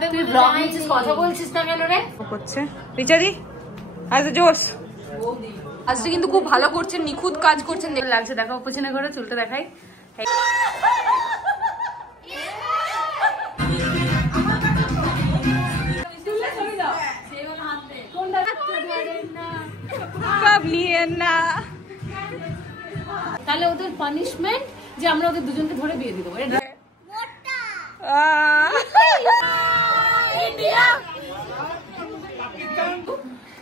তুই ব্লগ নিচ্ছিস, কথা বলছিস না কেন রে? করছে রিচাদি আজ জোশ। আজকে কিন্তু খুব ভালো করছেন, নিখুঁত কাজ করছেন, দেখে লাগছে। দেখো পেছনে ঘরে চুলটা দেখাই। তাহলে ওদের পানিশমেন্ট যে আমরা ওদের দুজনকে ধরে বিয়ে দিব।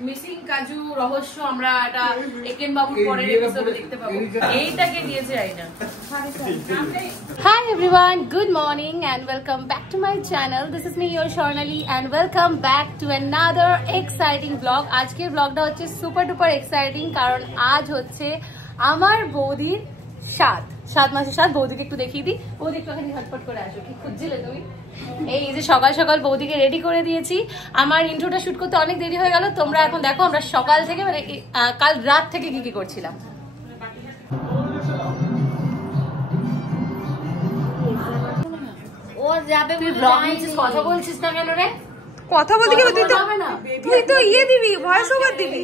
মিসিং কাজু রহস্য আমরা এটা একেন বাবুর পরের এপিসোডে দেখতে পাবো। এইটাকে দিয়েছে আইনা। Hi everyone, good morning and welcome back to my channel. This is me your Sharnali and welcome back to another exciting vlog. আজকের ব্লগটা হচ্ছে সুপার ডুপার এক্সাইটিং, কারণ আজ হচ্ছে আমার বৌদির সাত মাসের সাত। বৌদিকে একটু দেখিয়ে দিই। বৌদি একটু এখানে ঝটপট করে আসো। কি খুঁজছিলে তুমি? এই যে সকাল সকাল বৌদিকে রেডি করে দিয়েছি। আমার ইন্ট্রোটা শুট করতে অনেক দেরি হয়ে গেল। তোমরা এখন দেখো আমরা সকাল থেকে মানে কাল রাত থেকে কি কি করছিলাম। ও যাবে, তুই ব্লগ নিচ্ছিস, কথা বলছিস না কেন রে? কথা বলতে গেলে তুই তো ইয়ে দিবি, ভয়েস ওভার দিবি।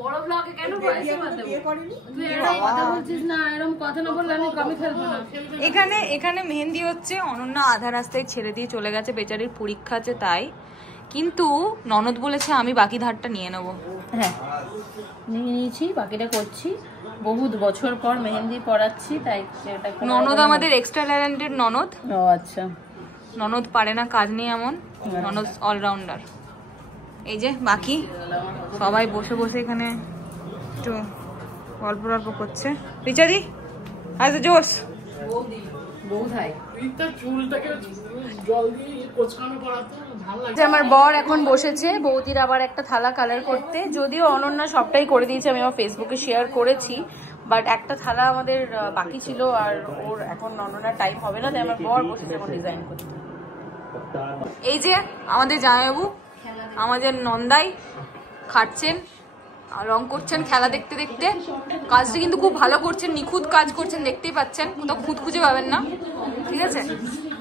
বড় ব্লগে কেন ভয়েস ওভার দেব? তুই এরকম কথা বলছিস না, এরকম কথা না বললে আমি কমই ফেলবো না। এখানে মেহেন্দি হচ্ছে। অনন্যা আধা রাস্তায় ছেড়ে দিয়ে চলে গেছে, বেচারির পরীক্ষা আছে তাই। কিন্তু ননদ বলেছে আমি বাকি ধারটা নিয়ে নেবো। হ্যাঁ নিয়ে নিয়েছি, বাকিটা করছি। বহুত বছর পর মেহেন্দি পড়াচ্ছি তাই। ননদ আমাদের এক্সট্রা ট্যালেন্টেড ননদ। ও আচ্ছা, ননদ পারে না কাজ নেই এমন, ননদ অলরাউন্ডার। এই যে বাকি সবাই বসে বসে এখানে একটু গল্প গল্প করছে। রিচাদি আজ জোশ। আমার বর এখন বসেছে বৌদির আবার একটা থালা কালার করতে। যদিও অনন্যা সবটাই করে দিয়েছে, আমি আমার ফেসবুকে শেয়ার করেছি, বাট একটা থালা আমাদের বাকি ছিল আর ওর এখন অনন্যার টাইম হবে না, তাই আমার বর বসেছে এখন ডিজাইন করতে। এই যে আমাদের জামাইবাবু, আমাদের নন্দাই খাটছেন, রং করছেন খেলা দেখতে দেখতে। কাজটা কিন্তু খুব ভালো করছেন, নিখুঁত কাজ করছেন, দেখতেই পাচ্ছেন, কোথাও খুঁত খুঁজে পাবেন না। ঠিক আছে,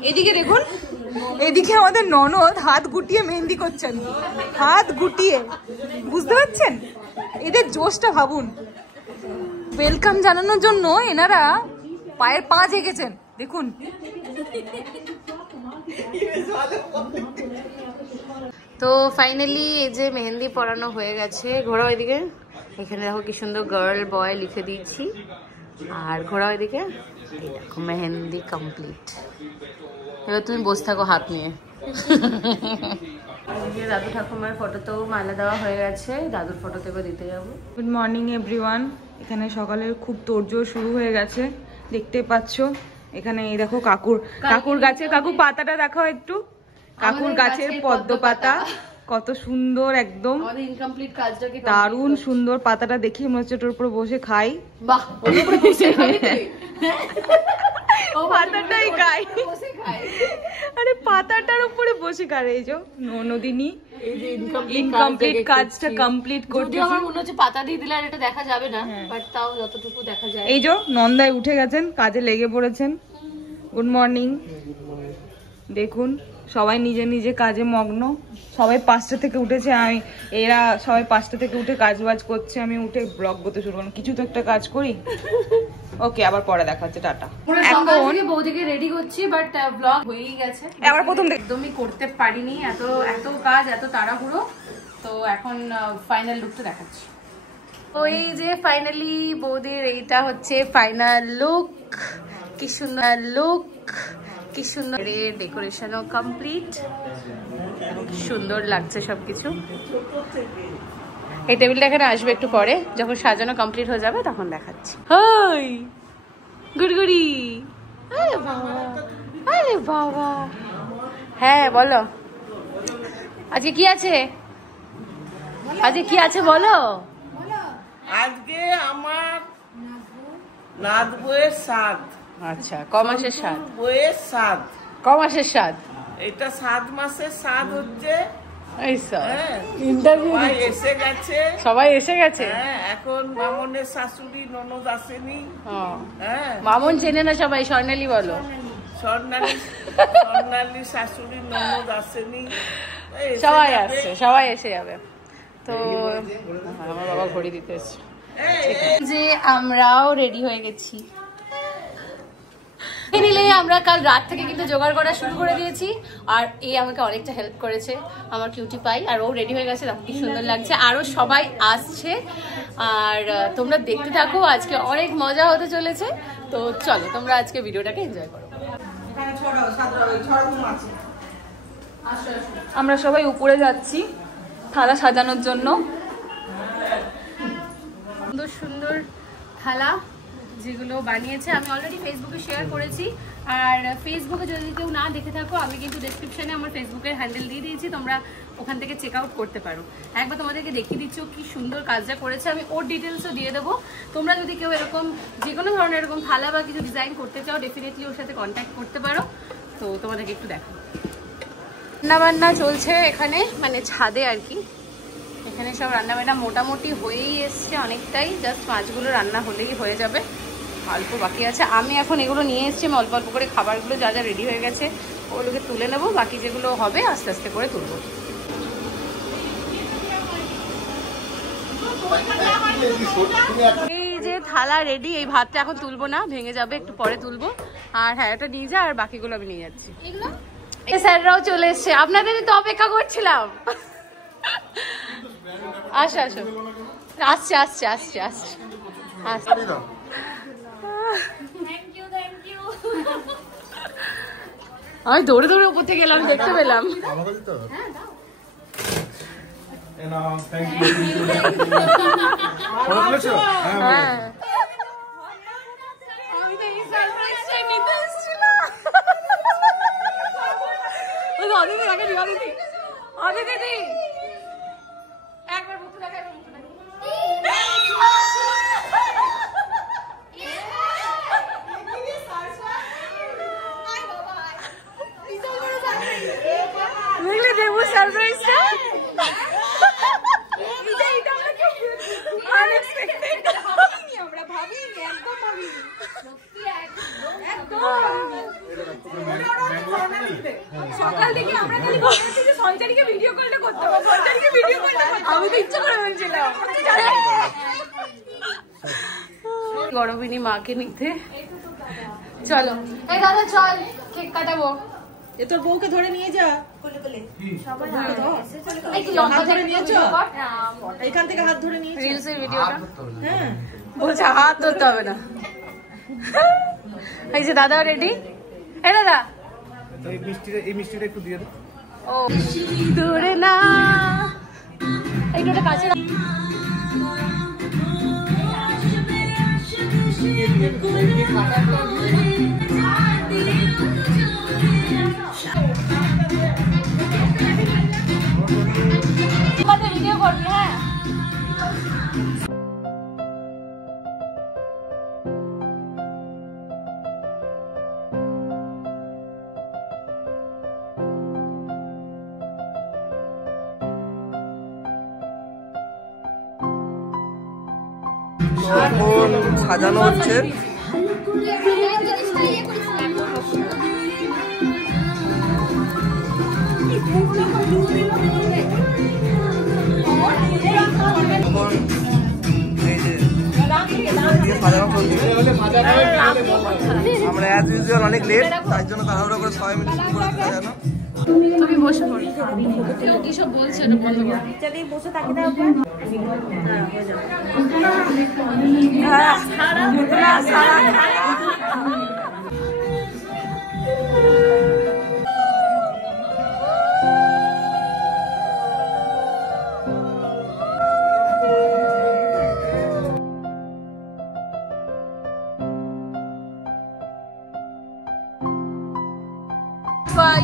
এদিকে দেখুন, এদিকে আমাদের ননদ হাত গুটিয়ে মেহেন্দি করছেন, হাত গুটিয়ে। বুঝতে পারছেন এদের জোশটা? ভাবুন, ওয়েলকাম জানানোর জন্য এনারা পায়ের পা জেগেছেন, দেখুন। তো ফাইনালি এই যে মেহেন্দি পরানো হয়ে গেছে। ঘোড়া ওইদিকে, এখানে দেখো কি সুন্দর গার্ল বয় লিখে দিয়েছি। আর ঘোড়া ওইদিকে, এই দেখো মেহেন্দি কমপ্লিট। এবার তুমি বসে থাকো হাত নিয়ে। দাদু ঠাকুমার ফটোতেও মালা দেওয়া হয়ে গেছে, দাদুর ফটোতেও দিতে যাবো। Good morning everyone. এখানে সকালের খুব তোড়জোড় শুরু হয়ে গেছে, দেখতে পাচ্ছ। এখানে এই দেখো কাকুর গাছে, কাকু পাতাটা দেখাও একটু। কাকুর গাছের পদ্ম পাতা কত সুন্দর, একদম ইনকমপ্লিট কাজটাকে দারুণ সুন্দর। পাতাটা দেখি মনে হচ্ছে ওটার উপরে বসে খাই। বাহ, ওর উপরে বসে খাই। ও পাতাটাই খাই। আরে পাতাটার উপরে বসে খায়। এই যে নদিনী ইনকমপ্লিট কাজটা কমপ্লিট করতে। আমার মনে হচ্ছে পাতা দিয়ে দিলে আর এটা দেখা যাবে না, বাট তাও যতটুকু দেখা যায়। এই যে নন্দাই উঠে গেছেন, কাজে লেগে পড়েছেন। Good morning. দেখুন সবাই নিজে নিজে কাজে মগ্ন। সবাই 5টা থেকে উঠেছে, এরা সবাই 5টা থেকে উঠে কাজ বাজ করছে। আমি উঠে ব্লগ করতে শুরু করলাম, কিছু তো একটা কাজ করি। ওকে, আবার পরে দেখা হচ্ছে, টাটা। এখন বৌদিকে রেডি করছি, বাট ব্লগ হয়েই গেছে। আবার প্রথম একদমই করতে পারিনি, এত কাজ, এত তাড়াহুড়ো। তো এখন ফাইনাল লুকটা দেখাচ্ছি। ওই যে ফাইনালি বৌদির এইটা হচ্ছে ফাইনাল লুক। কি সুন্দর লুক, কি সুন্দর ডেকোরেশনও কমপ্লিট, সুন্দর লাগছে সবকিছু। এই টেবিলটা এখানে আসবে একটু পরে, যখন সাজানো কমপ্লিট হয়ে যাবে তখন দেখাচ্ছি। হাই গুড়গুড়ি, আরে বাবা, আরে বাবা। হ্যাঁ বলো, আজকে কি আছে? আজকে কি আছে বলো? আজকে আমার নাদ বইয়ের স্বাদ। আচ্ছা, ক মাসের স্বাদ? বইয়ের স্বাদ। ক মাসের স্বাদ? এটা 7 মাসের স্বাদ হচ্ছে। সবাই এসে গেছে। এখন মামনের শাশুড়ি ননদ আসেনি। মামন চেনে না সবাই, স্বর্ণালী বলো। স্বর্ণালী স্বর্ণালী শাশুড়ি ননদ আসেনি, সবাই আসছে, সবাই এসে যাবে। তো আমার বাবা ঘড়ি দিতে এসছে যে আমরাও রেডি হয়ে গেছি। নিলে আমরা কাল রাত থেকে কিন্তু জোগাড় করা শুরু করে দিয়েছি, আর এই আমাকে অনেকটা হেল্প করেছে আমার কিউটি পাই, আর ও রেডি হয়ে গেছে, দেখো কি সুন্দর লাগছে। আরো সবাই আসছে, আর তোমরা দেখতে থাকো, আজকে অনেক মজা হতে চলেছে। তো চলো তোমরা আজকে ভিডিওটাকে এনজয় করো। আমরা সবাই উপরে যাচ্ছি থালা সাজানোর জন্য। সুন্দর সুন্দর থালা যেগুলো বানিয়েছে আমি অলরেডি ফেসবুকে শেয়ার করেছি, আর ফেসবুকে যদি কেউ না দেখে থাকো আমি কিন্তু ডেসক্রিপশনে আমার ফেসবুকের হ্যান্ডেল দিয়ে দিয়েছি, তোমরা ওখান থেকে চেক আউট করতে পারো। একবার তোমাদেরকে দেখিয়ে দিচ্ছ কি সুন্দর কাজটা করেছে, আমি ওর ডিটেলসও দিয়ে দেবো। তোমরা যদি কেউ এরকম যে কোনো ধরনের এরকম থালা বা কিছু ডিজাইন করতে চাও ডেফিনেটলি ওর সাথে কন্ট্যাক্ট করতে পারো। তো তোমাদেরকে একটু দেখো, রান্নাবান্না চলছে এখানে, মানে ছাদে আর কি। এখানে সব রান্নাবান্না মোটামুটি হয়েই এসছে অনেকটাই, জাস্ট মাছগুলো রান্না হলেই হয়ে যাবে, অল্প বাকি আছে। আমি এখন এগুলো নিয়ে এসেছি, আমি অল্প অল্প করে খাবারগুলো যা যা রেডি হয়ে গেছে ওগুলোকে তুলে নেবো, বাকি যেগুলো হবে আস্তে আস্তে করে তুলবো। এই যে থালা রেডি, এই ভাতটা এখন তুলবো না, ভেঙে যাবে, একটু পরে তুলবো। আর হ্যাঁ এটা নিয়ে যা, আর বাকিগুলো আমি নিয়ে যাচ্ছি। স্যাররাও চলে এসছে, আপনাদেরই তো অপেক্ষা করছিলাম। আসো আসো, আসছে আসছে আসছে আসছে আসছে। আমি দৌড়ে দৌড়ে উপর থেকে গেলাম, দেখতে পেলাম। একবার মুখ দেখা, দেবো সারপ্রাইজটা। সকাল থেকে আমরা খালি বলছি যে সঞ্চারীকে ভিডিও কলটা করতে হবে, সঞ্চারীকে ভিডিও কলটা করতে হবে। আমি তো ইচ্ছা করে বলছিলাম গরমিনী মাকে নিতে। চলো এই দাদা চল কেক কাটাবো। তোর বউকে ধরে নিয়ে যা, এখান থেকে হাত ধরে নিয়ে রিলসের ভিডিওটা। হ্যাঁ বলছে হাত ধরতে হবে না। এই যে দাদা রেডি। এই দাদা এই মিষ্টিটা একটু দিয়ে দাও। ও দূরে না, এইটা কাছে ভিডিও করবি। হ্যাঁ এখন সাজানো হচ্ছে। আমরা অ্যাজ ইউজুয়াল অনেক লেট, তাই জন্য তাড়াহুড়ো করে সবাই মিলে শুরু করে দিতে জানো। তুমি বসে পড়ি, কি সব বলছে এটা বন্ধ করো। বসে থাকি না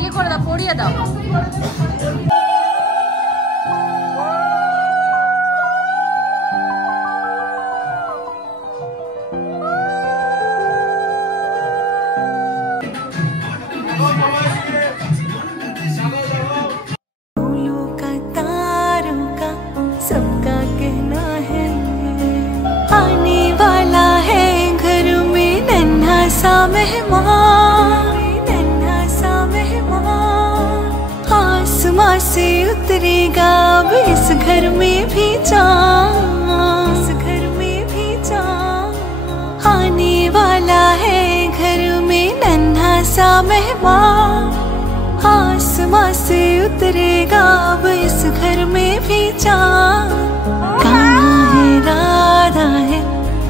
ইয়ে করে দাও, পড়িয়ে দাও। सबका कहना है आने वाला है घर में नन्हा सा मेहमान, नन्हा सा आसमां से उतरेगा अब इस घर में भी चाँद, इस घर में भी चाँद आने वाला है घर में नन्हा सा मेहमान। आसमां से उतरेगा अब इस घर में भी चाँद। कान्हा है राधा है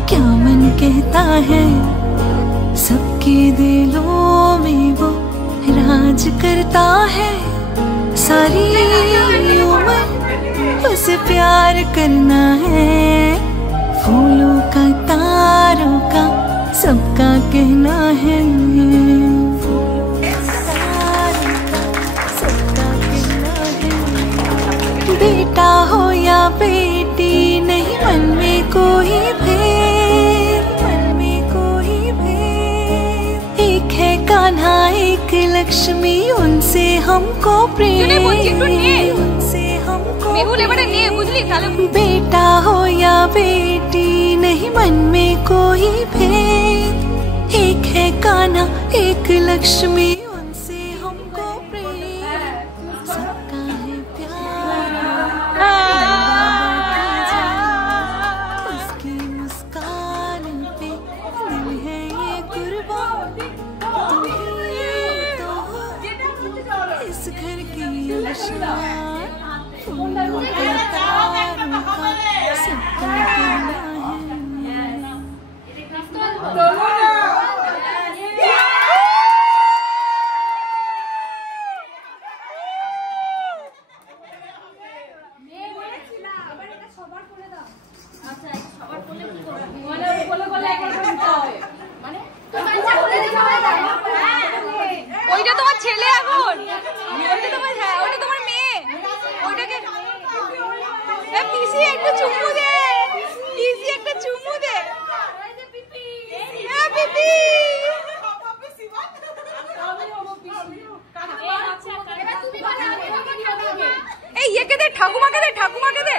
क्या मन कहता है, सबके दिलों में वो राज करता है। सारी उम्र उसे प्यार करना है, फूलों का तारों का सबका कहना है। तारों का सबका कहना है। बेटा हो या बेटी नहीं मन में कोई भेद, मन में कोई भेद। एक है कान्हा एक लक्ष्मी उनसे हमको प्रेम, उनसे हमको बेटा हो या बेटी नहीं मन में कोई भेद। एक है कान्हा एक लक्ष्मी उनसे हमको प्रेम, सबका है प्यार उसकी मुस्कान पे दिल है ये कुर्बान। तुम ही तो हो इस घर की शान, फूलों के तारों का सबका कहना है। ওইটা তোমার ছেলে এখন, ওইটা তোমার, হ্যাঁ ওইটা তোমার মেয়ে। ওইটাকে পিসি একটা চুমু দে, পিসি একটা চুমু দে। হ্যাঁ পিপি এই ইয়েকে দে, ঠাকুমাকে দে, ঠাকুমাকে দে,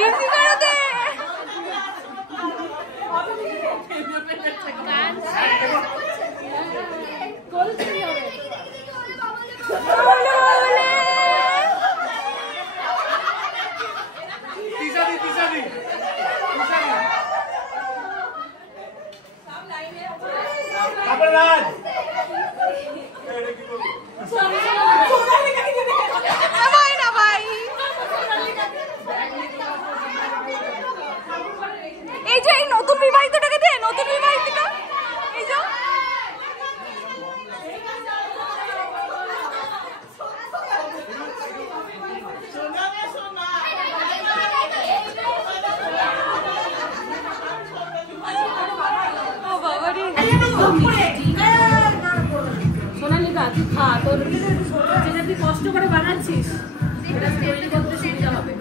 ইজি করে দে। এই যে এই নতুন বিবাহিতটাকে দে, নতুন বিবাহিতটা এই যে সোনালিকা তুই খা, তোর যেটা তুই কষ্ট করে বানাচ্ছিস সেটা তৈরি করতে সুবিধা হবে।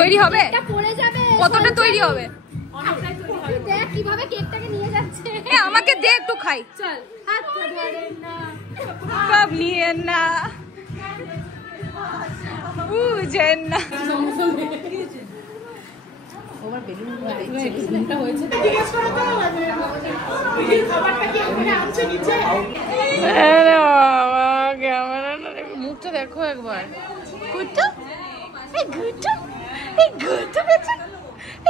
তৈরি হবে, পড়ে যাবে, কতটা তৈরি হবে অনেকটাই তৈরি হবে। দেখ কিভাবে কেকটাকে নিয়ে যাচ্ছে। আমাকে দে একটু খাই। চল হাতটা ধরে না, সব নিয়ে না বুঝেন না। আমার বেলুন দেখছে ঘুমটা হয়েছে তো। আরে বাবা ক্যামেরা মুখটা দেখো একবার। গুট্টু এই গুট্টু, এই গুট্টু বেচা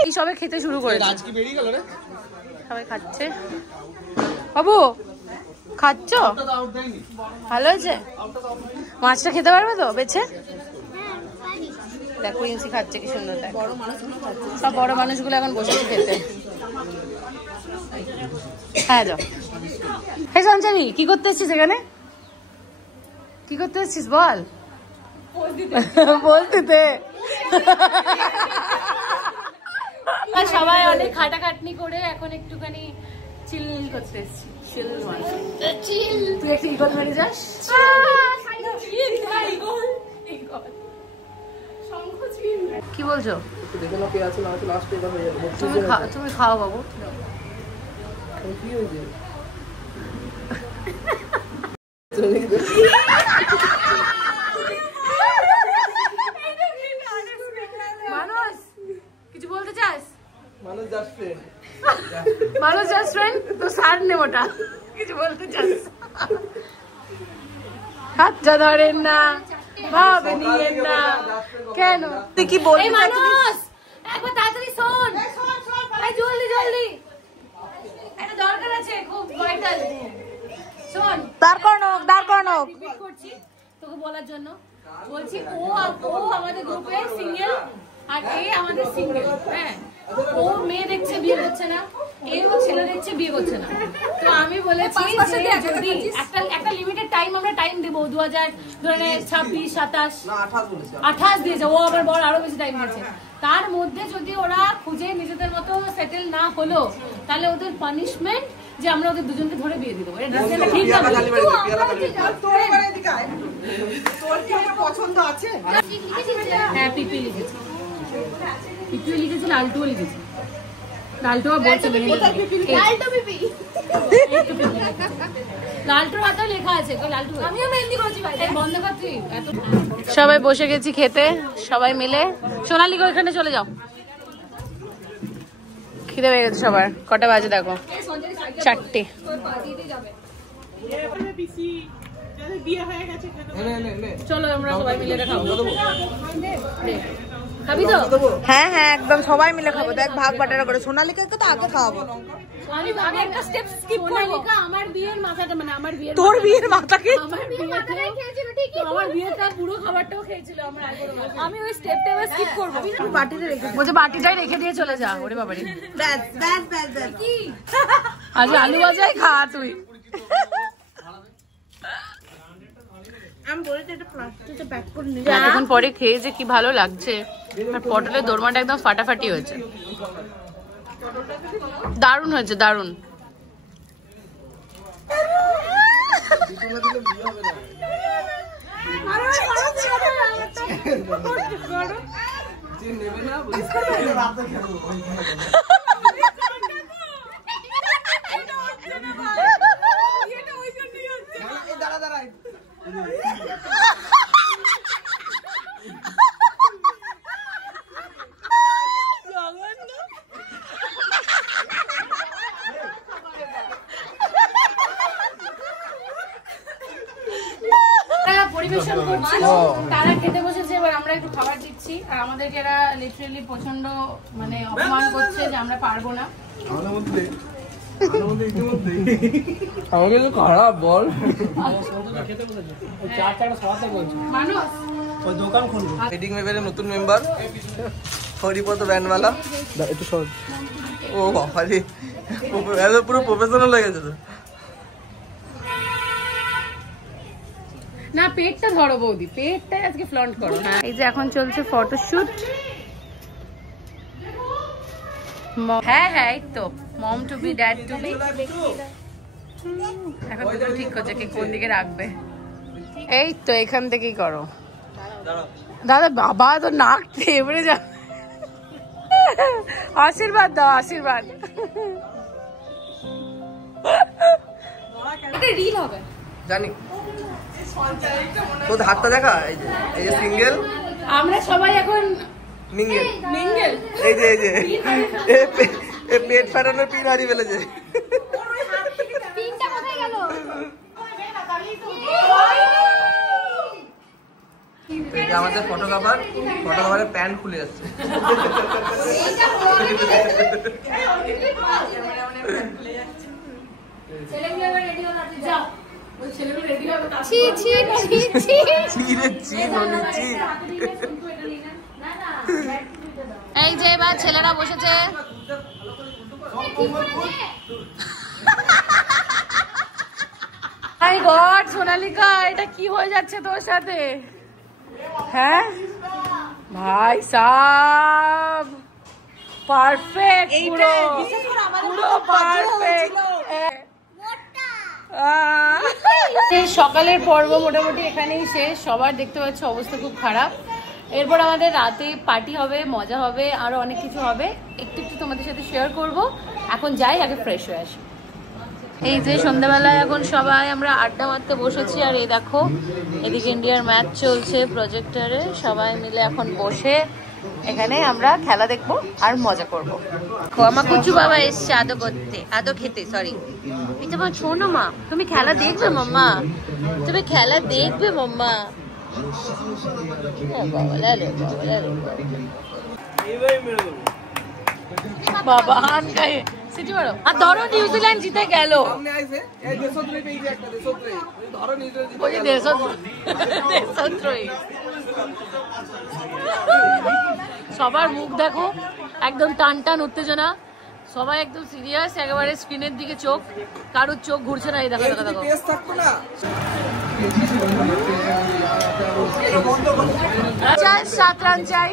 এই সবে খেতে শুরু করেছে। আজকে বেরিয়ে গেল রে, সবাই খাচ্ছে। বাবু খাচ্ছ? ভালো আছে? মাছটা খেতে পারবে তো বেছে? দেখো ইন্সি খাচ্ছে কি সুন্দর। দেখ সব বড় মানুষগুলো এখন বসেছে খেতে। হ্যাঁ যাও। হে সঞ্চারী কি করতে এসছিস এখানে? কি করতে এসছিস বল? বলতে সবাই অনেক খাটাখাটনি করে এখন একটুখানি চিল করতে এসছি। চিল তুই একটু ইগল মেরে যাস। কি বলছো? দেখে না কে আছে না আছে, লাস্টে এটা হয়ে যাবে। তুমি খাও বাবু। কি হয়েছে? মানুষ কিছু বলতে চাস? মানুষ জাস্ট ফ্রেন্ড, মানুষ জাস্ট ফ্রেন্ড তো সার নে ওটা। কিছু বলতে চাস? হাতটা ধরেন না, ভাবে নিয়েন না কেন? তুই কি বলবি? মানুষ একবার তাড়াতাড়ি শোন, জলদি জলদি, একটা দরকার আছে খুব ভাইটাল। শোন, দাঁড় করানো রিপিট করছি তোকে বলার জন্য, বলছি ও আমাদের গ্রুপে সিঙ্গেল আর এ আমাদের সিঙ্গেল। হ্যাঁ, ও মেয়ে দেখছে বিয়ে করছে না, এও ছেলে দেখছে বিয়ে করছে না। তো আমি বলেছি যদি একটা লিমিটেড টাইম আমরা টাইম দেবো, 2026, 27 দিয়েছে ও, আবার বড় আরো বেশি টাইম দিয়েছে। তার মধ্যে যদি ওরা খুঁজে নিজেদের মতো সেটেল না হলো, তাহলে ওদের পানিশমেন্ট যে আমরা ওদের দুজনকে ধরে বিয়ে দিয়ে দেবো। এটা ঠিক না? পছন্দ আছে? হ্যাঁ, পিপি লিখেছে, পিপিও লিখেছে, লালটুও লিখেছে। লালটুও বলছে লালটুর হাতেও লেখা আছে। আমিও মেহেন্দি করছি ভাই, বন্ধ কর তুই। সবাই বসে গেছি খেতে, সবাই মিলে। সোনালী গো এখানে চলে যাও, খিদে পেয়ে গেছে সবার। কটা বাজে দেখো? 4টে। চলো আমরা সবাই মিলে খাবো। খাবি তো? হ্যাঁ হ্যাঁ, একদম সবাই মিলে খাবো। দেখ ভাগ বাটারা করে। সোনালীকে তো আগে খাওয়াবো। আমি একটা স্টেপ স্কিপ করব। আমার বিয়ের মাথাটা, মানে আমার বিয়ের, তোর বিয়ের মাথাকে, আমার বিয়েটা পুরো খাবারটাও খেয়েছিল। আমি ওই স্টেপটা স্কিপ করব। বাটিতে রেখে বলছে বাটিটাই রেখে দিয়ে চলে যা। ওরে বাবারে, ব্যাস ব্যাস ব্যাস ব্যাস। কি আজ আলু ভাজাই খা তুই। আমি বলেছি এটা প্লাস্টিকে প্যাক করে নিয়ে এতক্ষণ পরে খেয়ে যে কি ভালো লাগছে। আর পটলের দোরমাটা একদম ফাটাফাটি হয়েছে, দারুণ হয়েছে, দারুণ। পরিবেশন করছিল, তারা খেতে বসেছে, এবার আমরা একটু খাবার দিচ্ছি। আর আমাদেরকে এরা লিটারালি প্রচন্ড মানে অপমান করছে যে আমরা পারবো না। আমাকে তো খারাপ বল। মিটিং মেম্বারের নতুন মেম্বার হরিপদ ব্যান্ডওয়ালা। একটু সহজ। ও বাবা রে, পুরো প্রফেশনাল হয়ে গেছে তো। না, পেটটা ধরো বৌদি, পেটটাই আজকে ফ্লন্ট করো। এই যে এখন চলছে ফটোশুট। হ্যাঁ হ্যাঁ, এই তো mom to be, dad to be. এখন তো ঠিক করছে কে কোন দিকে রাখবে। এই তো এখান থেকেই করো দাদা। বাবা তো নাক টেপড়ে যা। আশীর্বাদ দাও, আশীর্বাদ। রিল হবে জানি। তোর হাতটা দেখা, এই যে সিঙ্গেল। আমরা সবাই এখন মিঙ্গেল। মিঙ্গেল। এই যে পেট ফাটানোর পিন হারিয়ে ফেলেছে। তিনটা কোথায় গেল? এটা আমাদের ফটোগ্রাফারের প্যান্ট খুলে যাচ্ছে। এই যে এবার ছেলেরা বসেছে। মাই গড সোনালিকা, এটা কি হয়ে যাচ্ছে তোর সাথে? হ্যাঁ ভাই সাব, পারফেক্ট, পুরো পারফেক্ট। সকালের পর্ব মোটামুটি এখানেই শেষ। সবার দেখতে পাচ্ছ অবস্থা খুব খারাপ। এরপর আমাদের রাতে পার্টি হবে, মজা হবে, আরো অনেক কিছু হবে। একটু একটু তোমাদের সাথে শেয়ার করব। এখন যাই, আগে ফ্রেশ হয়ে আসি। এই যে সন্ধ্যাবেলায় এখন সবাই আমরা আড্ডা মারতে বসেছি। আর এই দেখো এদিকে ইন্ডিয়ার ম্যাচ চলছে প্রজেক্টরে। সবাই মিলে এখন বসে এখানে আমরা খেলা দেখবো আর মজা করবো। আমার কুচু বাবা এসছে আদো করতে, আদো খেতে, সরি। তোমার শোনো মা, তুমি খেলা দেখবে মাম্মা, তুমি খেলা দেখবে মাম্মা। বাবা হান খায় সিটি মারো। আর ধরো নিউজিল্যান্ড জিতে গেল। সবার মুখ দেখো একদম টান টান উত্তেজনা, সবাই একদম সিরিয়াস, একেবারে স্ক্রিনের দিকে চোখ, কারোর চোখ ঘুরছে না। এই দেখো দেখো দেখো, চাই 7 রান চাই।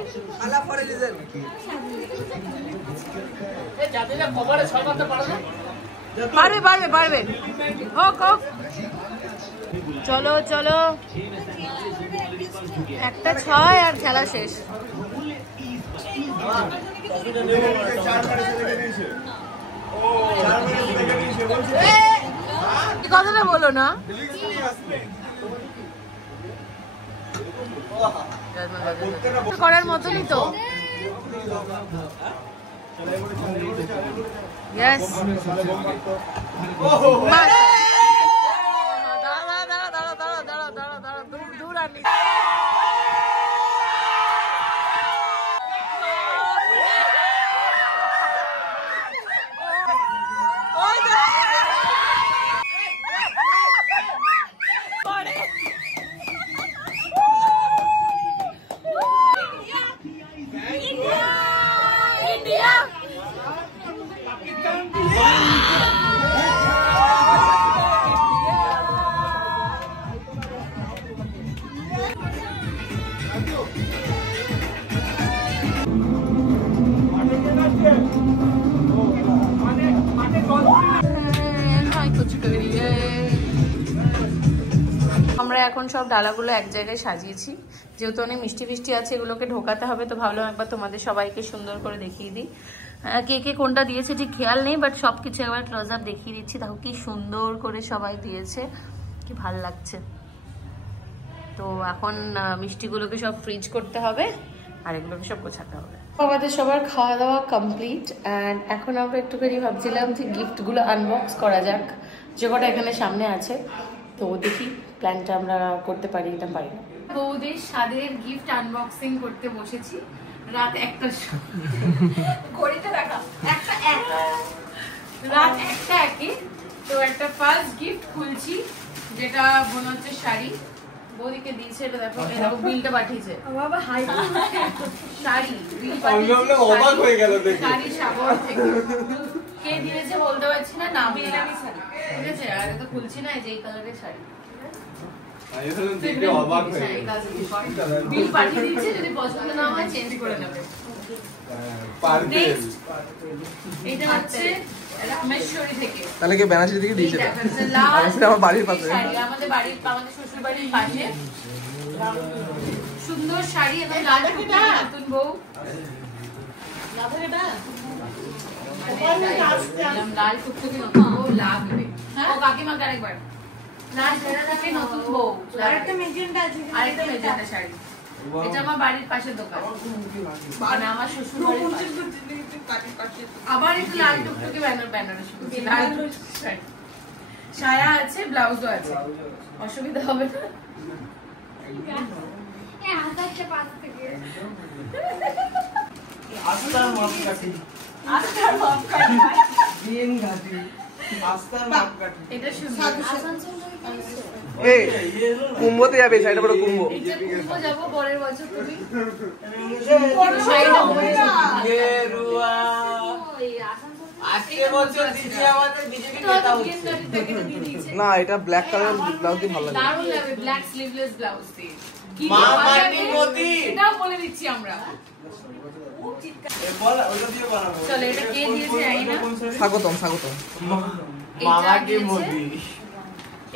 পারবে পারবে পারবে, হোক হোক। চলো চলো, একটা 6 আর খেলা শেষ। কথাটা বলো না। করার মতনই তো। Yes. দূর আর আমরা এখন সব ডালাগুলো এক জায়গায় সাজিয়েছি, যেহেতু অনেক মিষ্টি ফিষ্টি আছে, এগুলোকে ঢোকাতে হবে, তো ভাবলাম একবার তোমাদের সবাইকে সুন্দর করে দেখিয়ে দিই। কে কে কোনটা দিয়েছে ঠিক খেয়াল নেই, বাট সবকিছু একবার ক্লোজ আপ দেখিয়ে দিচ্ছি। দেখো কি সুন্দর করে সবাই দিয়েছে, কি ভাল লাগছে। তো এখন মিষ্টিগুলোকে সব ফ্রিজ করতে হবে আর এগুলোকে সব গোছাতে হবে। আমাদের সবার খাওয়া দাওয়া কমপ্লিট, অ্যান্ড এখন আমরা একটুখানি ভাবছিলাম যে গিফটগুলো আনবক্স করা যাক, যে কটা এখানে সামনে আছে। তো দেখি প্ল্যানটা আমরা করতে পারি না পারি না। বৌদির স্বাদের গিফট আনবক্সিং করতে বসেছি রাত 1টার সময়। ঘড়িতে দেখা রাত 1টা একে। তো একটা ফার্স্ট গিফট খুলছি, যেটা মনে হচ্ছে শাড়ি। বৌদিকে দিয়েছে, এটা দেখো, এরকম বিলটা পাঠিয়েছে। শাড়ি বিল পাঠিয়েছে, অবাক হয়ে গেল দেখে। শাড়ি সাগর থেকে কে দিয়েছে বলতে পারছি না, নাম ঠিক আছে। আর এটা খুলছি না, এই যে এই কালারের শাড়ি। বিল পাঠিয়ে দিয়েছে, যদি পছন্দ না হয় চেঞ্জ করে নেবে। এটা হচ্ছে রামেশ্বরী থেকে। তাহলে কি বেনারসি থেকে দিয়েছে? আমার বাড়ির পাশে, আমাদের বাড়ির, আমাদের শ্বশুর বাড়ির পাশে সুন্দর শাড়ি। এবং লাল টুকটুকে নতুন বউ, লাল টুকটুকে নতুন বউ লাগবে। ও কাকিমাকে আরেকবার লাল টুকটুকে নতুন বউ, আরেকটা মেজেন্টা আছে, আরেকটা মেজেন্টা শাড়ি। এটা আমার বাড়ির পাশের দোকান, মানে আমার শ্বশুর বাড়ির পাশে। আবার একটু লাল টুকটুকে বেনারসি শাড়ি, সায়া আছে, ব্লাউজও আছে, অসুবিধা হবে না। কুম্ভতে যাবে, শাড়িটা বড় কুম্ভ। যাবো পরের বছর। তুমি না, এটা ব্ল্যাক কালার ব্লাউজ দিয়ে ভালো লাগে। দারুণ লাগবে, ব্ল্যাক স্লিভলেস ব্লাউজ দিয়ে। এটাও বলে দিচ্ছি আমরা। চলো, এটা কে দিয়েছে জানি না। স্বাগতম স্বাগতম।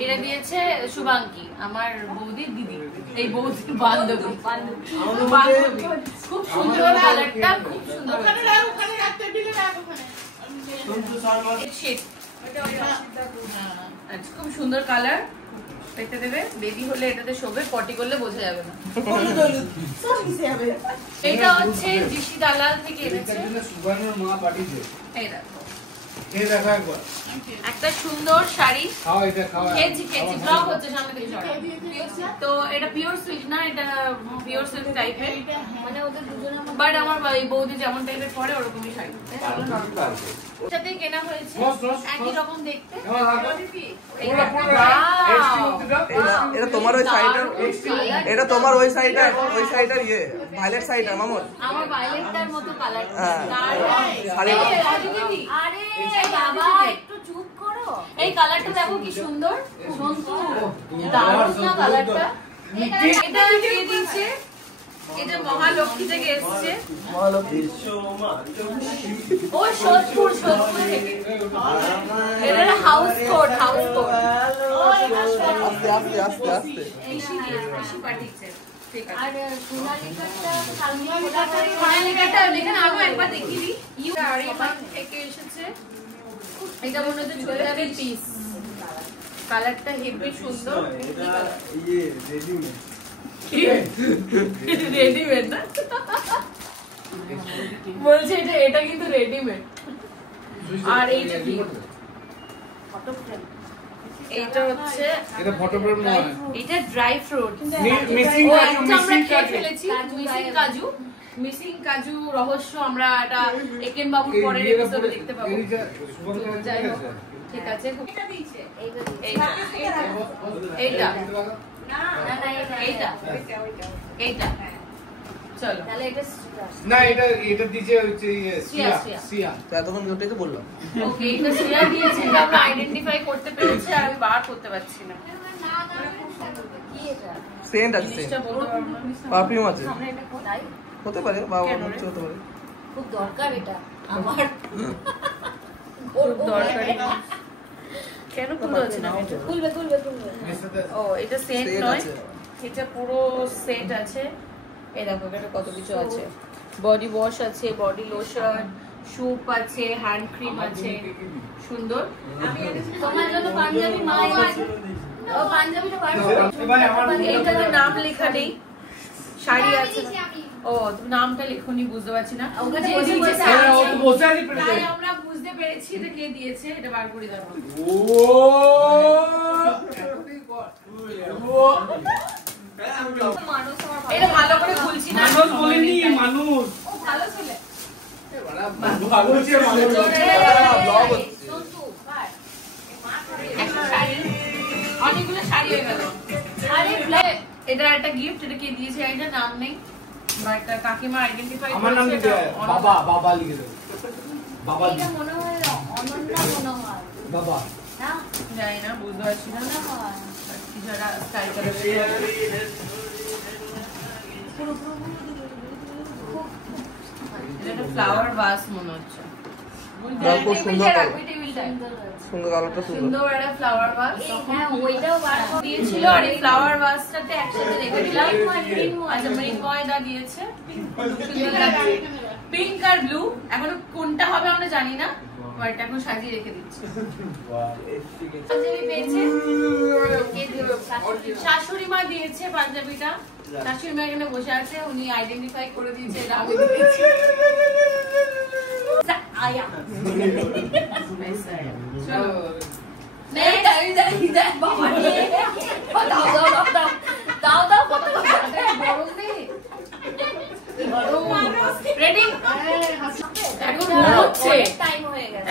এটা দিয়েছে শুভাঙ্কি, আমার বৌদির দিদি, এই বৌদির বান্ধবী। খুব সুন্দর কালারটা, খুব সুন্দর। খুব সুন্দর কালার, পেতে দেবে, বেবি হলে এটাতে শোবে, পটি করলে বোঝা যাবে না। এটা হচ্ছে ঋষি দালাল থেকে এনেছে। এই দেখো একটা সুন্দর শাড়ি, খেয়েছি ব্লগ হচ্ছে সামনে থেকে সরা। তো এটা পিওর সিল্ক না, এটা পিওর সিল্ক টাইপের, মানে ওদের দুজনের, বাট আমার বৌদি যেমন টাইপের পরে ওরকমই শাড়ি সাথে কেনা হয়েছে, একই রকম দেখতে। এটা তোমার ওই সাইডের, এটা তোমার ওই সাইডের, ইয়ে ভাইলেট সাইডের মামুন। আমার ভাইলেটটার মতো কালার। আরে বাবা একটু চুপ করো, এই কালারটা দেখো কি সুন্দর, দারুণ না কালারটা। এটা দিয়ে দিয়েছে, এটা মহালক্ষ্মী থেকে এসেছে। ও সোদপুর থেকে। এটা হাউস কোট। আস্তে বেশি পাঠিয়েছে। আর সোনালিকাটা এখানে আরো একবার দেখিয়ে দিই। থেকে এসেছে, এটা মনে হচ্ছে চুড়িদারের পিস। কালারটা হেভি সুন্দর। রেডিমেড না বলছে, এটা কিন্তু রেডিমেড। আর এইটা কি, এইটা হচ্ছে এটা ড্রাই ফ্রুট, মিসিং কাজু রহস্য। আমরা এটা একেন বাবুর পরের এপিসোডে দেখতে পাবো। যাই হোক, ঠিক আছে। এইটা চলো তাহলে এটা না, এটা দিয়েছে হচ্ছে সিয়া। তখন ওটাই তো বললাম। ওকে, এটা সিয়া দিয়েছে, এটা আমরা আইডেন্টিফাই করতে পেরেছি, আর আমি বার করতে পারছি না। কি এটা? সেন্ট আছে, পারফিউম আছে, হতে পারে বাবা হচ্ছে, হতে পারে। খুব দরকার এটা আমার, খুব দরকার। কেন খুলতে হচ্ছে না? খুলবে। ও এটা সেট নয়, এটা পুরো সেট আছে। এই দেখো এটা কত কিছু আছে, বডি ওয়াশ আছে, বডি লোশন, সুপ আছে, হ্যান্ড ক্রিম আছে, সুন্দর। তোমার জন্য পাঞ্জাবি মালাই আছে, ও পাঞ্জাবিটা বার করো। এইটাতে নাম লেখা নেই, শাড়ি আছে। ও তুমি নামটা লেখনি, বুঝতে পারছি না। তাই আমরা বুঝতে পেরেছি এটা কে দিয়েছে, এটা বার করে দাও। এটা ভালো করে খুলছি না, মানুষ বলিনি, মানুষ ও ভালো ছেলে। অনেকগুলো শাড়ি হয়ে গেল। এটা একটা গিফট, এটা কে দিয়েছে এটা নাম নেই, বাট কাকিমা আইডেন্টিফাই করেছে। আমার নাম লিখে বাবা লিখে দেবে। বাবা এটা মনে হয় অনন্যা, মনে হয় বাবা না, জানি না, বুঝতে পারছি না। কিছু একটা স্টাইল করে এটা ফ্লাওয়ার ভাস মনে হচ্ছে। খুব সুন্দর কালারটা, সুন্দর একটা ফ্লাওয়ার ভাস। হ্যাঁ, ওইটাও বার দিয়েছিল, আর এই ফ্লাওয়ার ভাসটাতে একসাথে রেখে দিলাম। আচ্ছা, ময়দা দিয়েছে, পিঙ্ক আর ব্লু। এখন কোনটা হবে আমরা জানি না, বাট এখন সাজিয়ে রেখে দিচ্ছি। শাশুড়ি মা দিয়েছে পাঞ্জাবিটা, শাশুড়ি মা এখানে বসে আছে, উনি আইডেন্টিফাই করে দিয়েছে এটা আমি দিয়েছি।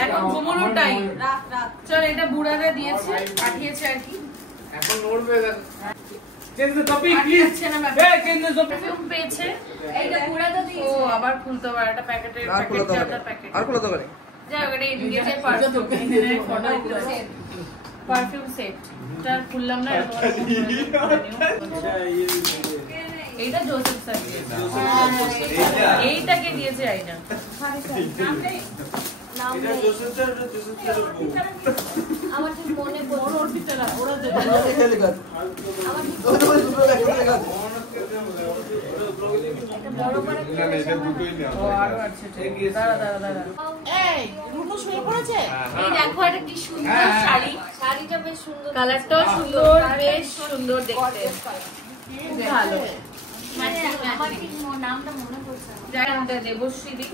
এখন ঘুমানোর টাইম। চল, এটা বুড়ারা দিয়েছে, পাঠিয়েছে আর কি। এখন নড়বে। Change the topic please. এই চেঞ্জ দ্য টপিক পেয়েছে। এইটা বুড়াটা দিয়েছে। ও আবার খুলতে পারে, এটা প্যাকেটের প্যাকেট। আর খুলতে পারে। যাই হোক, এটা এনগেজের পারফিউম সেট, পারফিউম সেট। এটা খুললাম না, এইটা জোসেফ স্যার দিয়েছে। এইটাকে দিয়েছে আইনা। আমার ঠিক মনে পড়লো, ওর ভিতরে ওরা এই রুনু শুয়ে পড়েছে। এই দেখো একটা কি সুন্দর শাড়ি, শাড়িটা বেশ সুন্দর, কালারটাও সুন্দর, বেশ সুন্দর দেখতে, ভালো। আমার ঠিক নামটা মনে পড়ছে না, দেবশ্রী।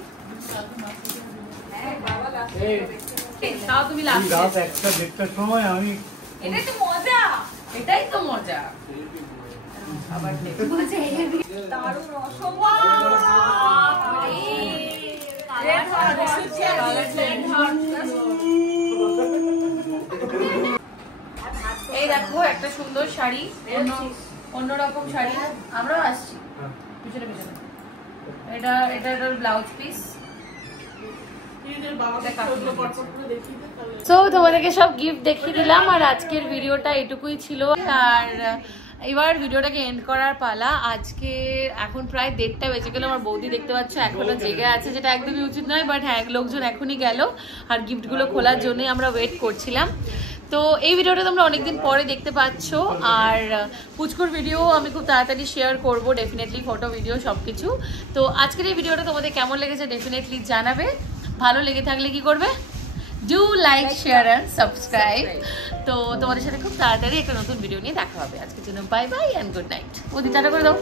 তাও তুমি লাস্ট একটা দেড়টার সময় আমি এটাই তো মজা, এটাই তো মজা। আবার দারুণ এই দেখো একটা সুন্দর শাড়ি, অন্যরকম শাড়ি। আমরাও আসছি পিছনে পিছনে। এটা এটার ব্লাউজ পিস। সো তোমাদেরকে সব গিফট দেখিয়ে দিলাম, আর আজকের ভিডিওটা এটুকুই ছিল। আর এবার ভিডিওটাকে এন্ড করার পালা। আজকে এখন প্রায় 1:30 বেজে গেল। আমার বৌদি দেখতে পাচ্ছ এখনো জেগে আছে, যেটা একদমই উচিত নয়, বাট হ্যাঁ লোকজন এখনই গেল, আর গিফটগুলো খোলার জন্যই আমরা ওয়েট করছিলাম। তো এই ভিডিওটা তোমরা অনেকদিন পরে দেখতে পাচ্ছ, আর পুচকুর ভিডিও আমি খুব তাড়াতাড়ি শেয়ার করব, ডেফিনেটলি ফটো ভিডিও সব কিছু। তো আজকের এই ভিডিওটা তোমাদের কেমন লেগেছে ডেফিনেটলি জানাবে। ভালো লেগে থাকলে কি করবে, do like share and subscribe. তো তোমাদের সাথে খুব তাড়াতাড়ি একটা নতুন ভিডিও নিয়ে দেখা হবে। আজকের জন্য bye bye and good night. ওদি টাটা করে দাও।